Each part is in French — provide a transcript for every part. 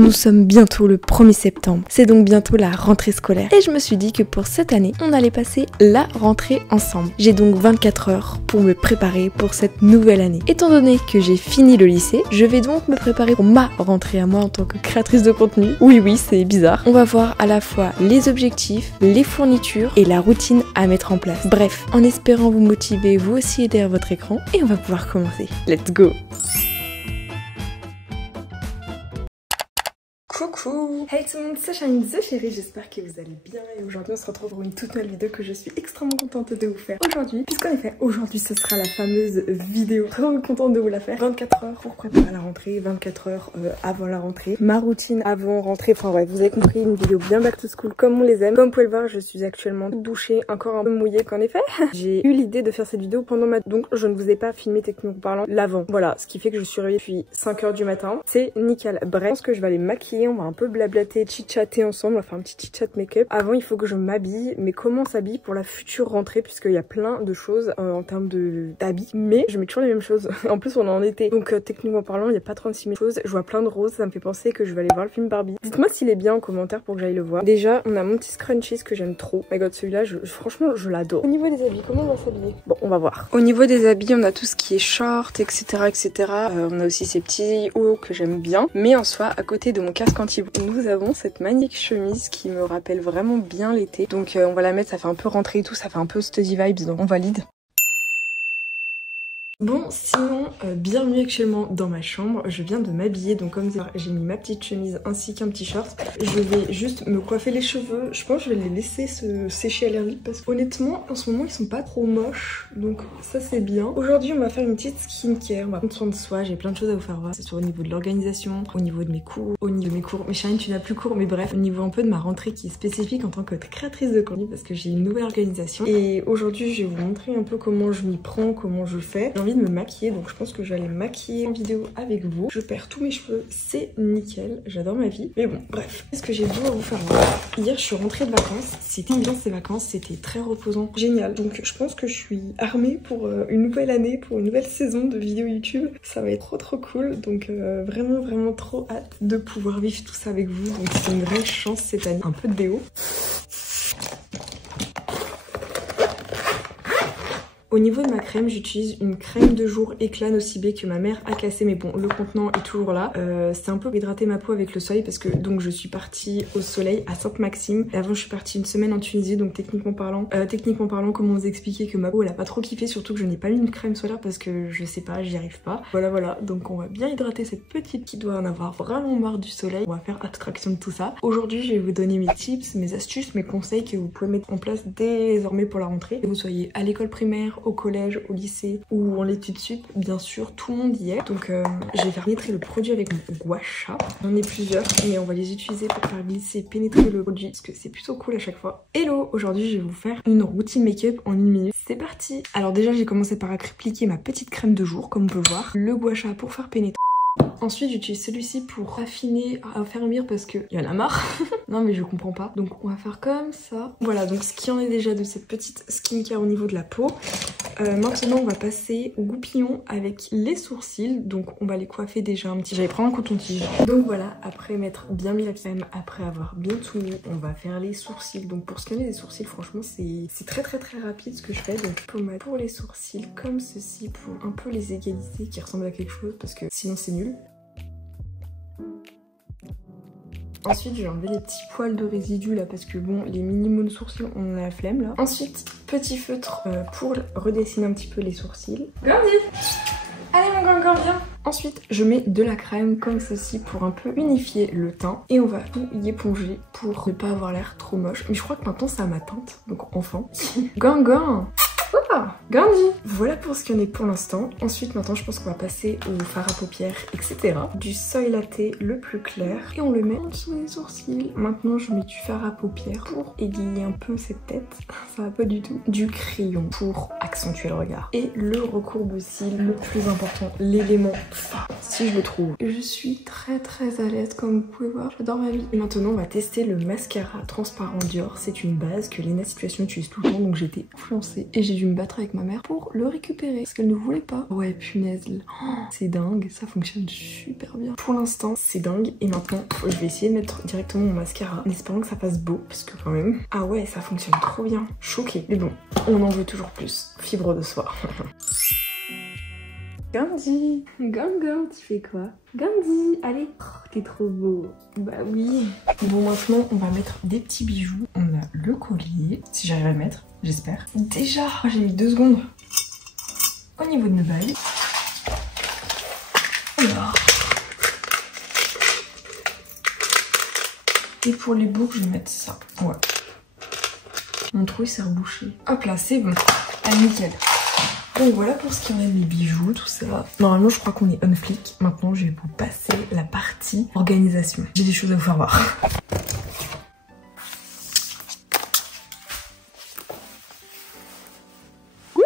Nous sommes bientôt le 1er septembre, c'est donc bientôt la rentrée scolaire et je me suis dit que pour cette année, on allait passer la rentrée ensemble. J'ai donc 24 heures pour me préparer pour cette nouvelle année. Étant donné que j'ai fini le lycée, je vais donc me préparer pour ma rentrée à moi en tant que créatrice de contenu. Oui, c'est bizarre. On va voir à la fois les objectifs, les fournitures et la routine à mettre en place. Bref, en espérant vous motiver vous aussi derrière votre écran et on va pouvoir commencer. Let's go! Coucou! Hey tout le monde, c'est Shine the Chérie, j'espère que vous allez bien et aujourd'hui on se retrouve pour une toute nouvelle vidéo que je suis extrêmement contente de vous faire aujourd'hui, puisqu'en effet aujourd'hui ce sera la fameuse vidéo, trop contente de vous la faire. 24 heures pour préparer la rentrée, 24 heures avant la rentrée, ma routine avant rentrée, enfin ouais, vous avez compris, une vidéo bien back to school comme on les aime. Comme vous pouvez le voir, je suis actuellement douchée, encore un peu mouillée qu'en effet j'ai eu l'idée de faire cette vidéo pendant ma... Donc je ne vous ai pas filmé techniquement parlant l'avant, voilà, ce qui fait que je suis réveillée depuis 5 h du matin, c'est nickel. Bref, je pense que je vais aller maquiller, on va un peu blablater, chit-chatter ensemble, on va faire un petit chit-chat make-up. Avant il faut que je m'habille, mais comment on s'habille pour la future rentrée, puisqu'il y a plein de choses en termes d'habits, mais je mets toujours les mêmes choses. En plus on est en été, donc techniquement parlant il n'y a pas 36 000 choses. Je vois plein de roses, ça me fait penser que je vais aller voir le film Barbie. Dites-moi s'il est bien en commentaire pour que j'aille le voir. Déjà on a mon petit scrunchies que j'aime trop. My god, celui-là franchement je l'adore. Au niveau des habits, comment on va s'habiller? Bon, on va voir. Au niveau des habits, on a tout ce qui est short, etc. On a aussi ces petits hauts que j'aime bien, mais en soi à côté de mon casque anti-boue, nous avons cette magnifique chemise qui me rappelle vraiment bien l'été. Donc on va la mettre, ça fait un peu rentrée et tout, ça fait un peu study vibes, donc on valide. Bon, sinon, bienvenue actuellement dans ma chambre. Je viens de m'habiller, donc comme ça, j'ai mis ma petite chemise ainsi qu'un petit short. Je vais juste me coiffer les cheveux. Je pense que je vais les laisser se sécher à l'air libre parce qu'honnêtement, en ce moment, ils sont pas trop moches. Donc ça, c'est bien. Aujourd'hui, on va faire une petite skincare. On va prendre soin de soi. J'ai plein de choses à vous faire voir. C'est soit au niveau de l'organisation, au niveau de mes cours, au niveau de mes cours. Mais Charine, tu n'as plus cours, mais bref, au niveau un peu de ma rentrée qui est spécifique en tant que créatrice de contenu parce que j'ai une nouvelle organisation. Et aujourd'hui, je vais vous montrer un peu comment je m'y prends, comment je fais. J'ai envie de me maquiller, donc je pense que je vais aller me maquiller en vidéo avec vous. Je perds tous mes cheveux, c'est nickel, j'adore ma vie. Mais bon, bref, qu'est-ce que j'ai beau à vous faire voir. Hier, je suis rentrée de vacances, c'était bien ces vacances, c'était très reposant, génial. Donc je pense que je suis armée pour une nouvelle année, pour une nouvelle saison de vidéos YouTube. Ça va être trop cool, donc vraiment trop hâte de pouvoir vivre tout ça avec vous. Donc c'est une vraie chance cette année. Un peu de déo. Au niveau de ma crème, j'utilise une crème de jour Éclat Nocibé que ma mère a cassée, mais bon, le contenant est toujours là. C'est un peu pour hydrater ma peau avec le soleil parce que donc je suis partie au soleil à Sainte-Maxime. Et avant, je suis partie une semaine en Tunisie, donc techniquement parlant, comment vous expliquer que ma peau elle a pas trop kiffé, surtout que je n'ai pas mis une crème solaire parce que je sais pas, j'y arrive pas. Voilà, donc on va bien hydrater cette petite qui doit en avoir vraiment marre du soleil. On va faire abstraction de tout ça. Aujourd'hui, je vais vous donner mes tips, mes astuces, mes conseils que vous pouvez mettre en place désormais pour la rentrée. Que vous soyez à l'école primaire, au collège, au lycée ou en études sup, bien sûr, tout le monde y est. Donc je vais faire pénétrer le produit avec mon gua sha. J'en ai plusieurs, mais on va les utiliser pour faire glisser, pénétrer le produit, parce que c'est plutôt cool à chaque fois. Hello, aujourd'hui je vais vous faire une routine make-up en 1 minute. C'est parti. Alors déjà j'ai commencé par appliquer ma petite crème de jour, comme on peut voir. Le gua sha pour faire pénétrer. Ensuite j'utilise celui-ci pour affiner, affermir parce qu'il y en a marre. Non mais je comprends pas. Donc on va faire comme ça. Voilà, donc ce qui en est déjà de cette petite skincare au niveau de la peau. Maintenant on va passer au goupillon avec les sourcils. Donc on va les coiffer déjà un petit. J'allais prendre un coton-tige. Donc voilà, après m'être bien mis la crème, après avoir bien tout mis, on va faire les sourcils. Donc pour ce qui est des sourcils, franchement c'est très rapide ce que je fais. Donc pommade pour les sourcils comme ceci pour un peu les égaliser, qui ressemblent à quelque chose parce que sinon c'est nul. Ensuite, j'ai enlevé les petits poils de résidus là parce que bon, les mini-mots sourcils, on a la flemme là. Ensuite, petit feutre pour redessiner un petit peu les sourcils. Gandhi! Allez mon grand, viens! Ensuite, je mets de la crème comme ceci pour un peu unifier le teint. Et on va tout y éponger pour ne pas avoir l'air trop moche. Mais je crois que maintenant c'est à ma teinte, donc enfant. Gang! Gandhi! Voilà pour ce qu'il y en est pour l'instant. Ensuite, maintenant, je pense qu'on va passer au fard à paupières, etc. Du soy latte le plus clair. Et on le met en dessous des sourcils. Maintenant, je mets du fard à paupières pour égayer un peu cette tête. Ça va pas du tout. Du crayon pour accentuer le regard. Et le recourbe-cils, le plus important, l'élément phare, si je le trouve. Je suis très à l'aise, comme vous pouvez voir. J'adore ma vie. Et maintenant, on va tester le mascara transparent Dior. C'est une base que Lena Situation utilise tout le temps, donc j'ai été influencée et j'ai dû me battre avec ma mère pour le récupérer parce qu'elle ne voulait pas. Ouais, punaise, c'est dingue, ça fonctionne super bien. Pour l'instant, c'est dingue et maintenant, je vais essayer de mettre directement mon mascara en espérant que ça fasse beau parce que quand même... Ah ouais, ça fonctionne trop bien. Choquée. Mais bon, on en veut toujours plus. Fibre de soie. Gandhi, tu fais quoi? Gandhi, allez, t'es trop beau. Bah oui. Bon, maintenant, on va mettre des petits bijoux. On a le collier, si j'arrive à le mettre, j'espère. Déjà, j'ai mis 2 secondes au niveau de mes bagues. Alors. Et pour les boucles, je vais mettre ça. Ouais. Mon trou, il s'est rebouché. Hop là, c'est bon. Allez, nickel. Donc voilà pour ce qui en est de mes bijoux, tout ça. Normalement, je crois qu'on est on flic. Maintenant, je vais vous passer la partie organisation. J'ai des choses à vous faire voir.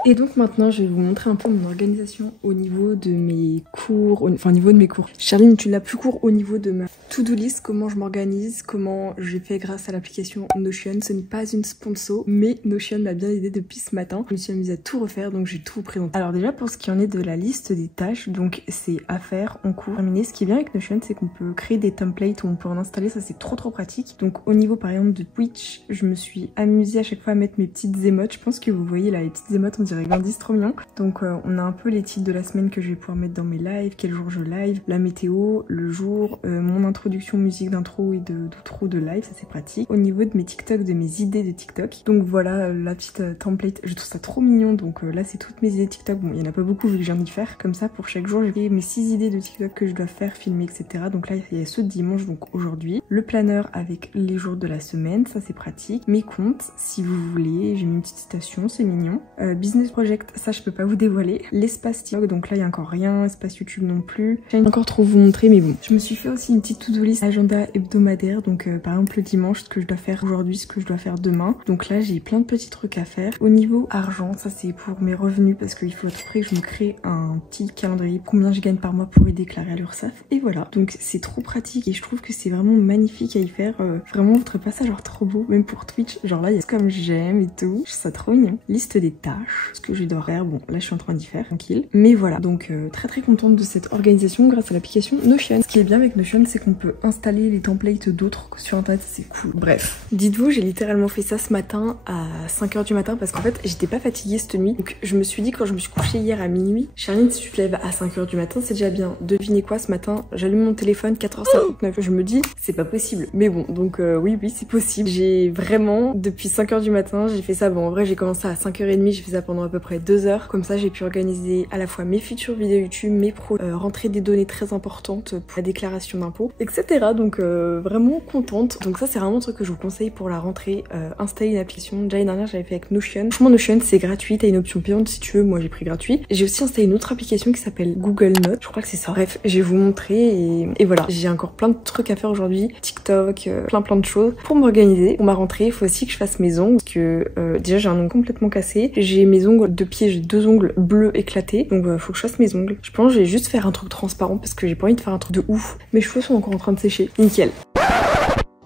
Et donc maintenant, je vais vous montrer un peu mon organisation au niveau de mes cours, enfin au niveau de mes cours. Charline, tu l'as plus court au niveau de ma to-do list, comment je m'organise, comment j'ai fait grâce à l'application Notion. Ce n'est pas une sponsor, mais Notion m'a bien aidé depuis ce matin. Je me suis amusée à tout refaire, donc j'ai tout présenté. Alors déjà, pour ce qui en est de la liste des tâches, donc c'est à faire en cours terminé. Ce qui est bien avec Notion, c'est qu'on peut créer des templates où on peut en installer, ça c'est trop pratique. Donc au niveau par exemple de Twitch, je me suis amusée à chaque fois à mettre mes petites émotes. Je pense que vous voyez là les petites émotes, on dirait Gandhi, trop mignon. Donc on a un peu les titres de la semaine que je vais pouvoir mettre dans mes lives, quel jour je live, la météo, le jour, mon introduction musique d'intro et d'outro de live, ça c'est pratique. Au niveau de mes TikTok, de mes idées de TikTok, donc voilà la petite template, je trouve ça trop mignon. Donc là c'est toutes mes idées TikTok, bon il y en a pas beaucoup vu que je viens d'y faire, comme ça pour chaque jour j'ai mes 6 idées de TikTok que je dois faire, filmer, etc. Donc là il y a ceux de dimanche, donc aujourd'hui, le planeur avec les jours de la semaine, ça c'est pratique, mes comptes si vous voulez, j'ai mis une petite citation, c'est mignon, business project, ça je peux pas vous dévoiler, l'espace TikTok, donc là il y a encore rien, espace YouTube non plus, j'ai encore trop vous montrer, mais bon, je me suis fait aussi une petite to-do list agenda hebdomadaire, donc par exemple le dimanche, ce que je dois faire aujourd'hui, ce que je dois faire demain, donc là j'ai plein de petits trucs à faire. Au niveau argent, ça c'est pour mes revenus parce qu'il faut à tout près que je me crée un petit calendrier, combien je gagne par mois pour y déclarer à l'URSSAF, et voilà, donc c'est trop pratique et je trouve que c'est vraiment magnifique à y faire, vraiment vous trouvez pas ça genre trop beau, même pour Twitch, genre là il y a comme j'aime et tout, je trouve ça trop mignon. Liste des tâches, ce que je dois faire, bon là je suis en train d'y faire, tranquille, mais voilà, donc très contente de cette organisation grâce à l'application Notion. Ce qui est bien avec Notion, c'est qu'on peut installer les templates d'autres sur internet, c'est cool. Bref, dites-vous, j'ai littéralement fait ça ce matin à 5 h du matin parce qu'en fait j'étais pas fatiguée cette nuit, donc je me suis dit quand je me suis couchée hier à minuit, Charline si tu te lèves à 5 h du matin c'est déjà bien. Devinez quoi, ce matin j'allume mon téléphone 4h59, je me dis c'est pas possible, mais bon, donc oui c'est possible. J'ai vraiment depuis 5 h du matin j'ai fait ça, bon en vrai j'ai commencé à 5 h 30, j'ai fait ça pendant à peu près 2 heures, comme ça j'ai pu organiser à la fois mes futures vidéos YouTube, mes pros, rentrer des données très importantes pour la déclaration d'impôts, etc. Donc vraiment contente. Donc ça c'est vraiment un truc que je vous conseille pour la rentrée, installer une application. Déjà l'année dernière j'avais fait avec Notion. Franchement Notion c'est gratuit, t'as une option payante si tu veux, moi j'ai pris gratuit. J'ai aussi installé une autre application qui s'appelle Google Notes, je crois que c'est ça. Bref, je vais vous montrer et voilà. J'ai encore plein de trucs à faire aujourd'hui, TikTok, plein de choses pour m'organiser. Pour ma rentrée, il faut aussi que je fasse mes ongles, parce que déjà j'ai un ongle complètement cassé, j'ai mes ongles de pied, j'ai 2 ongles bleus éclatés, donc faut que je fasse mes ongles. Je pense que je vais juste faire un truc transparent parce que j'ai pas envie de faire un truc de ouf. Mes cheveux sont encore en train de sécher, nickel.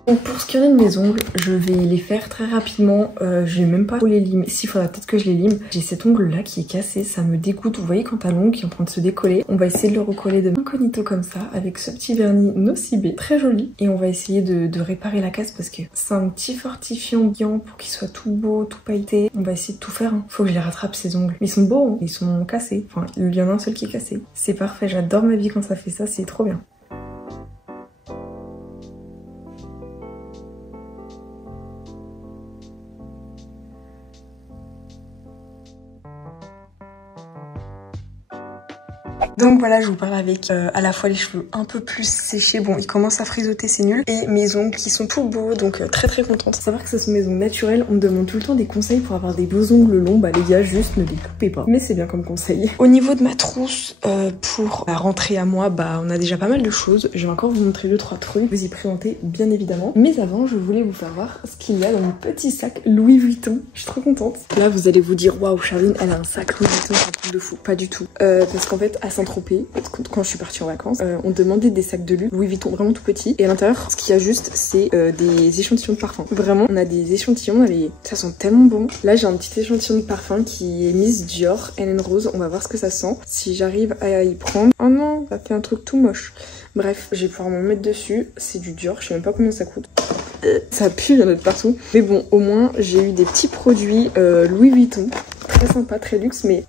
Donc pour ce qui en est de mes ongles, je vais les faire très rapidement, je vais même pas les limer, s'il faudra peut-être que je les lime. J'ai cet ongle là qui est cassé, ça me dégoûte, vous voyez quand t'as l'ongle qui est en train de se décoller. On va essayer de le recoller de incognito comme ça, avec ce petit vernis Nocibé, très joli. Et on va essayer de réparer la casse parce que c'est un petit fortifiant bien pour qu'il soit tout beau, tout pailleté. On va essayer de tout faire, hein. Faut que je les rattrape ces ongles. Mais ils sont beaux, hein. Ils sont cassés, enfin il y en a un seul qui est cassé. C'est parfait, j'adore ma vie quand ça fait ça, c'est trop bien. Donc voilà, je vous parle avec à la fois les cheveux un peu plus séchés, bon ils commencent à frisoter, c'est nul, et mes ongles qui sont tout beaux, donc très contente. Faut savoir que ce sont mes ongles naturels, on me demande tout le temps des conseils pour avoir des beaux ongles longs, bah les gars juste ne les coupez pas, mais c'est bien comme conseil. Au niveau de ma trousse, pour la rentrée à moi, bah on a déjà pas mal de choses, je vais encore vous montrer 2-3 trucs, vous y présenter bien évidemment, mais avant je voulais vous faire voir ce qu'il y a dans mon petit sac Louis Vuitton, je suis trop contente. Là vous allez vous dire waouh Charline elle a un sac Louis Vuitton, c'est un truc de fou, pas du tout, parce qu'en fait à Saint Saint-Tropez, quand je suis partie en vacances, on demandait des sacs de luxe Louis Vuitton vraiment tout petits. Et à l'intérieur, ce qu'il y a juste, c'est des échantillons de parfum. Vraiment, on a des échantillons, ça sent tellement bon. Là, j'ai un petit échantillon de parfum qui est Miss Dior, Hélène Rose. On va voir ce que ça sent. Si j'arrive à y prendre. Oh non, ça fait un truc tout moche. Bref, je vais pouvoir me mettre dessus. C'est du Dior, je sais même pas combien ça coûte. Ça pue, il y en a de partout. Mais bon, au moins, j'ai eu des petits produits Louis Vuitton. Très sympa, très luxe, mais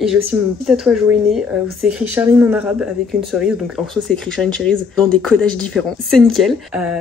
Et j'ai aussi mon petit tatouage au henné où c'est écrit Charline en arabe avec une cerise. Donc en soi, c'est écrit Charline Cerise dans des codages différents. C'est nickel.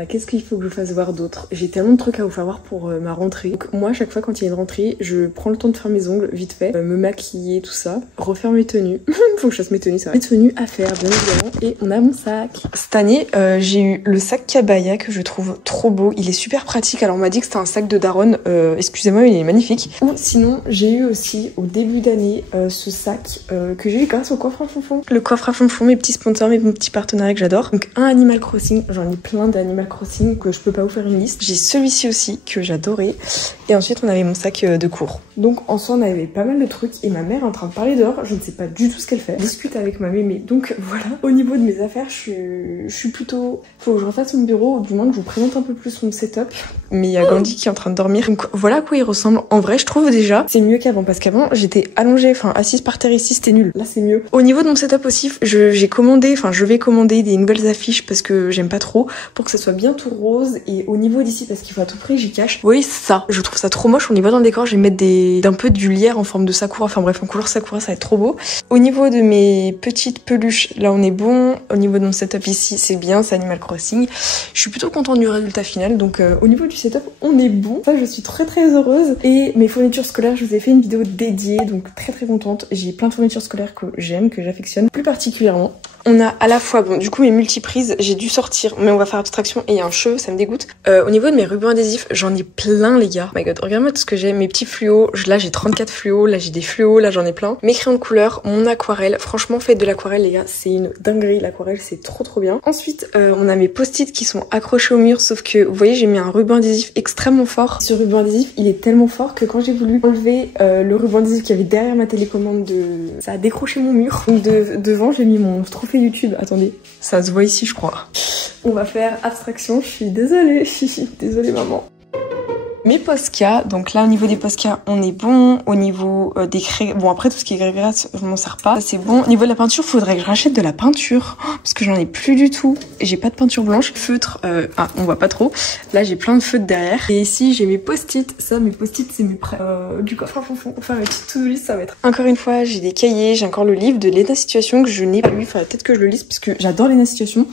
Qu'est-ce qu'il faut que je vous fasse voir d'autre? J'ai tellement de trucs à vous faire voir pour ma rentrée. Donc moi, à chaque fois quand il y a une rentrée, je prends le temps de faire mes ongles vite fait, me maquiller, tout ça, refaire mes tenues. Faut que je fasse mes tenues, c'est vrai. Mes tenues à faire, bien évidemment. Et on a mon sac. Cette année, j'ai eu le sac Kabaya que je trouve trop beau. Il est super pratique. Alors on m'a dit que c'était un sac de daronne. Excusez-moi, il est magnifique. Ou sinon, j'ai eu aussi au début d'année ce sac que j'ai eu grâce au coffre à fonfon. Le coffre à fonfon, mes petits sponsors, mes petits partenariats que j'adore. Donc un Animal Crossing, j'en ai plein d'Animal Crossing que je peux pas vous faire une liste. J'ai celui-ci aussi que j'adorais. Et ensuite on avait mon sac de cours. Donc en soi on avait pas mal de trucs et ma mère est en train de parler dehors. Je ne sais pas du tout ce qu'elle fait. Je discute avec ma mémé. Donc voilà. Au niveau de mes affaires, je suis plutôt... Faut que je refasse mon bureau, ou du moins que je vous présente un peu plus mon setup. Mais il y a Gandhi qui est en train de dormir. Donc voilà à quoi il ressemble. En vrai, je trouve déjà c'est mieux qu'avant parce qu'avant j'étais allongée, enfin assise par terre ici, c'était nul. Là c'est mieux. Au niveau de mon setup aussi, je vais commander des nouvelles affiches parce que j'aime pas trop, pour que ça soit bien tout rose. Et au niveau d'ici, parce qu'il faut à tout prix j'y cache. Vous voyez ça, je trouve ça trop moche. On y va dans le décor, je vais mettre d'un peu du lierre en forme de sakura, enfin bref en couleur sakura, ça va être trop beau. Au niveau de mes petites peluches, là on est bon. Au niveau de mon setup ici, c'est bien, c'est Animal Crossing. Je suis plutôt contente du résultat final. Donc au niveau du setup, on est bon. Ça, je suis très très heureuse. Et mes fournitures scolaires, je vous ai fait une vidéo dédiée, donc très très contente. J'ai plein de fournitures scolaires que j'aime, que j'affectionne plus particulièrement. On a à la fois, bon du coup mes multiprises, j'ai dû sortir, mais on va faire abstraction et il y a un cheveu, ça me dégoûte. Au niveau de mes rubans adhésifs, j'en ai plein les gars. Oh my god, regarde-moi tout ce que j'ai, mes petits fluos, là j'ai 34 fluos, là j'ai des fluos, là j'en ai plein. Mes crayons de couleur, mon aquarelle, franchement faites de l'aquarelle les gars, c'est une dinguerie, l'aquarelle c'est trop trop bien. Ensuite on a mes post-it qui sont accrochés au mur, sauf que vous voyez j'ai mis un ruban adhésif extrêmement fort. Ce ruban adhésif il est tellement fort que quand j'ai voulu enlever le ruban adhésif qu'il y avait derrière ma télécommande, ça a décroché mon mur. Donc devant j'ai mis mon trophée YouTube, attendez, ça se voit ici je crois. On va faire abstraction, je suis désolée, désolée maman. Mes Posca, donc là au niveau des Posca on est bon, au niveau des crayons, bon après tout ce qui est gris-gras je m'en sers pas, ça c'est bon. Au niveau de la peinture, faudrait que je rachète de la peinture, parce que j'en ai plus du tout, et j'ai pas de peinture blanche. Feutre, on voit pas trop, là j'ai plein de feutres derrière. Et ici j'ai mes post-it, ça mes post-it c'est mes prêts du coffre à fonfon, pour faire une petite to-do list ça va être. Encore une fois j'ai des cahiers, j'ai encore le livre de Léna Situation que je n'ai pas lu, faudrait peut-être que je le lise parce que j'adore Léna Situation.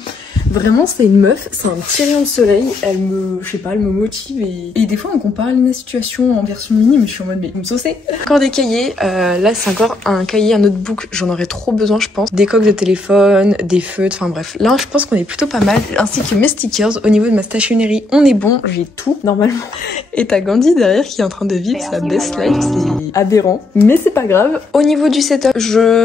Vraiment c'est une meuf, c'est un petit rayon de soleil, elle me, je sais pas, elle me motive et des fois on compare Léna Situation en version mini mais je suis en mode mais vous me saucez. Encore des cahiers, là c'est encore un cahier, un notebook, j'en aurais trop besoin je pense. Des coques de téléphone, des feutres, enfin bref. Là je pense qu'on est plutôt pas mal, ainsi que mes stickers. Au niveau de ma stationerie on est bon, j'ai tout normalement. Et t'as Gandhi derrière qui est en train de vivre sa best life, c'est aberrant. Mais c'est pas grave. Au niveau du setup,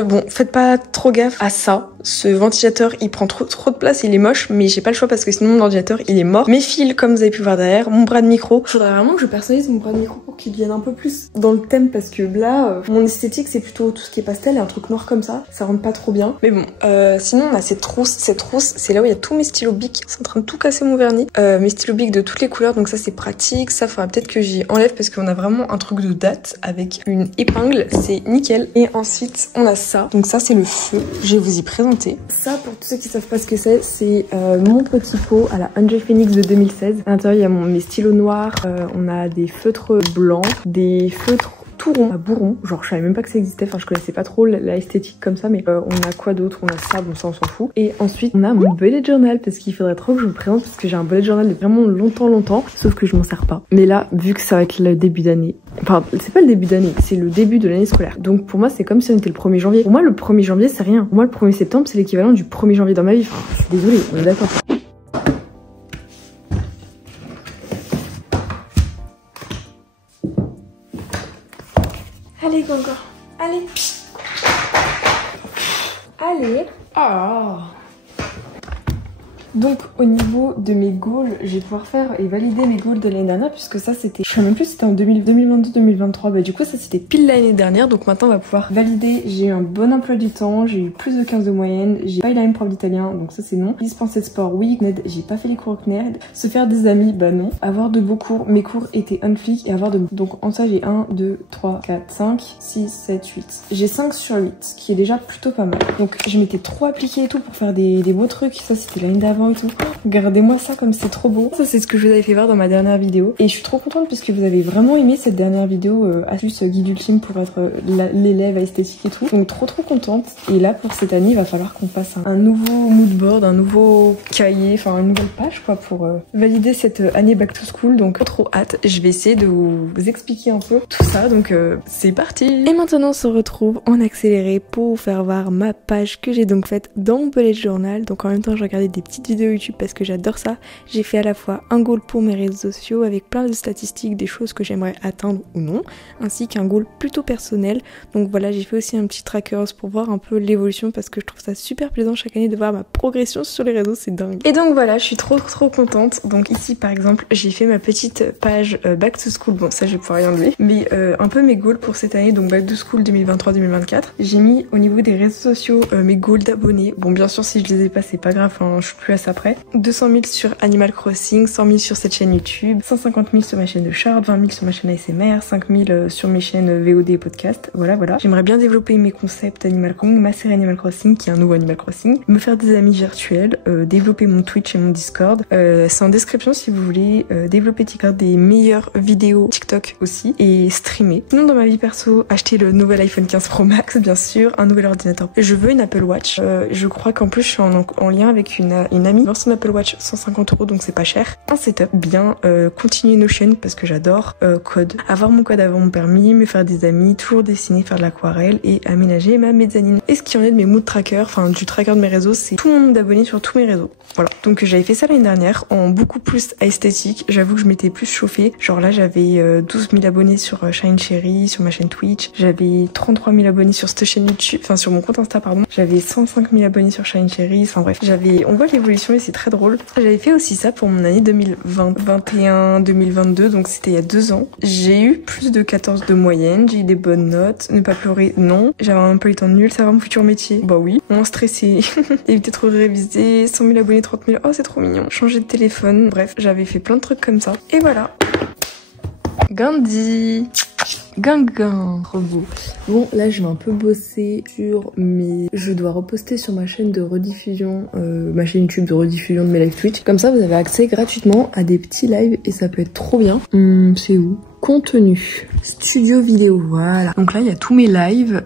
bon faites pas trop gaffe à ça. Ce ventilateur il prend trop de place, il est moche mais j'ai pas le choix parce que sinon mon ordinateur il est mort. Mes fils comme vous avez pu voir derrière, mon bras de micro. Faudrait vraiment que je personnalise mon bras de micro pour qu'il devienne un peu plus dans le thème parce que là mon esthétique c'est plutôt tout ce qui est pastel et un truc noir comme ça rentre pas trop bien. Mais bon sinon on a cette trousse c'est là où il y a tous mes stylos bic, c'est en train de tout casser mon vernis. Mes stylos bic de toutes les couleurs donc ça c'est pratique, ça faudra peut-être que j'y enlève parce qu'on a vraiment un truc de date avec une épingle, c'est nickel. Et ensuite on a ça, donc ça c'est le feu, je vais vous y présenter. Ça, pour tous ceux qui savent pas ce que c'est mon petit pot à la Angel Phoenix de 2016. À l'intérieur, il y a mes stylos noirs, on a des feutres blancs, des feutres tout rond, à bourron, genre je savais même pas que ça existait, enfin je connaissais pas trop la esthétique comme ça, mais on a quoi d'autre? On a ça, bon ça on s'en fout. Et ensuite on a mon bullet journal, parce qu'il faudrait trop que je vous le présente, parce que j'ai un bullet journal de vraiment longtemps, sauf que je m'en sers pas. Mais là, vu que ça va être le début d'année, enfin c'est pas le début d'année, c'est le début de l'année scolaire. Donc pour moi c'est comme si on était le 1er janvier. Pour moi le 1er janvier c'est rien. Pour moi le 1er septembre c'est l'équivalent du 1er janvier dans ma vie. Enfin, je suis désolée, on est d'accord. Allez Gongo, allez. Allez. Oh. Donc au niveau de mes goals, je vais pouvoir faire et valider mes goals de l'année dernière puisque ça c'était, je sais même plus si c'était en 2022-2023, bah du coup ça c'était pile l'année dernière, donc maintenant on va pouvoir valider. J'ai eu un bon emploi du temps, j'ai eu plus de 15 de moyenne, j'ai pas eu la même prof d'italien, donc ça c'est non. Dispenser de sport, oui. CNED, j'ai pas fait les cours au CNED. Se faire des amis, bah non. Avoir de beaux cours, mes cours étaient on flic et avoir de... Donc en ça j'ai 1, 2, 3, 4, 5, 6, 7, 8. J'ai 5 sur 8, ce qui est déjà plutôt pas mal. Donc je m'étais trop appliquée et tout pour faire des beaux trucs, ça c'était l'année d'avant et tout. Regardez-moi ça comme c'est trop beau. Ça c'est ce que je vous avais fait voir dans ma dernière vidéo. Et je suis trop contente puisque vous avez vraiment aimé cette dernière vidéo astuce guide ultime pour être l'élève à esthétique et tout. Donc trop contente. Et là pour cette année il va falloir qu'on fasse un nouveau moodboard, un nouveau cahier, enfin une nouvelle page quoi pour valider cette année back to school. Donc trop hâte. Je vais essayer de vous expliquer un peu tout ça. Donc c'est parti. Et maintenant on se retrouve en accéléré pour vous faire voir ma page que j'ai donc faite dans mon bullet journal. Donc en même temps je regardais des petites vidéos YouTube parce que j'adore ça. J'ai fait à la fois un goal pour mes réseaux sociaux avec plein de statistiques, des choses que j'aimerais atteindre ou non, ainsi qu'un goal plutôt personnel. Donc voilà, j'ai fait aussi un petit trackers pour voir un peu l'évolution parce que je trouve ça super plaisant chaque année de voir ma progression sur les réseaux, c'est dingue. Et donc voilà, je suis trop contente. Donc ici par exemple, j'ai fait ma petite page back to school. Bon ça je vais pouvoir y enlever, mais un peu mes goals pour cette année, donc back to school 2023-2024. J'ai mis au niveau des réseaux sociaux mes goals d'abonnés. Bon bien sûr si je les ai pas c'est pas grave, hein, je suis plus à ça près. 200 000 sur Animal Crossing, 100 000 sur cette chaîne YouTube, 150 000 sur ma chaîne de short, 20 000 sur ma chaîne ASMR, 5 000 sur mes chaînes VOD et podcast. Voilà. J'aimerais bien développer mes concepts Animal Crossing, ma série Animal Crossing qui est un nouveau Animal Crossing, me faire des amis virtuels, développer mon Twitch et mon Discord. C'est en description si vous voulez développer TikTok, des meilleures vidéos TikTok aussi et streamer. Sinon dans ma vie perso, acheter le nouvel iPhone 15 Pro Max bien sûr, un nouvel ordinateur. Je veux une Apple Watch. Je crois qu'en plus je suis en lien avec une amie. Son Apple Watch 150 € donc c'est pas cher. Un setup bien, continuer Notion parce que j'adore code. Avoir mon code avant mon permis, me faire des amis, toujours dessiner, faire de l'aquarelle et aménager ma mezzanine. Et ce qui en est de mes mood trackers, enfin du tracker de mes réseaux, c'est tout mon nombre d'abonnés sur tous mes réseaux. Voilà. Donc j'avais fait ça l'année dernière en beaucoup plus esthétique. J'avoue que je m'étais plus chauffée. Genre là j'avais 12 000 abonnés sur Shine Cherry, sur ma chaîne Twitch. J'avais 33 000 abonnés sur cette chaîne YouTube, enfin sur mon compte Insta pardon. J'avais 105 000 abonnés sur Shine Cherry. Enfin bref, on voit l'évolution et c'est très drôle. J'avais fait aussi ça pour mon année 2021-2022, donc c'était il y a 2 ans. J'ai eu plus de 14 de moyenne, j'ai eu des bonnes notes. Ne pas pleurer, non. J'avais un peu les temps nuls, savoir mon futur métier, bah oui. Moins stressé, éviter trop de réviser, 100 000 abonnés, 30 000, oh c'est trop mignon. Changer de téléphone, bref, j'avais fait plein de trucs comme ça. Et voilà. Gandhi. Gangan, trop beau. Bon, là je vais un peu bosser sur mes... Je dois reposter sur ma chaîne de rediffusion, ma chaîne YouTube de rediffusion de mes live Twitch. Comme ça, vous avez accès gratuitement à des petits lives et ça peut être trop bien. C'est où ? Contenu, studio vidéo, voilà. Donc là il y a tous mes lives,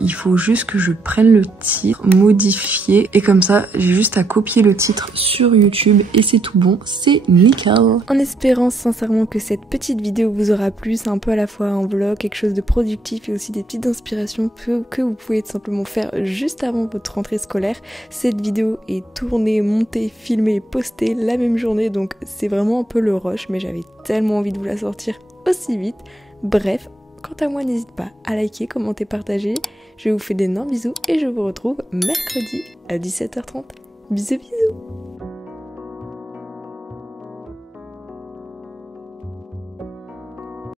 il faut juste que je prenne le titre, modifier et comme ça j'ai juste à copier le titre sur YouTube et c'est tout bon, c'est nickel. En espérant sincèrement que cette petite vidéo vous aura plu, c'est un peu à la fois un vlog, quelque chose de productif et aussi des petites inspirations que vous pouvez tout simplement faire juste avant votre rentrée scolaire. Cette vidéo est tournée, montée, filmée, postée la même journée donc c'est vraiment un peu le rush mais j'avais tellement envie de vous la sortir aussi vite. Bref, quant à moi, n'hésite pas à liker, commenter, partager. Je vous fais d'énormes bisous et je vous retrouve mercredi à 17h30. Bisous bisous.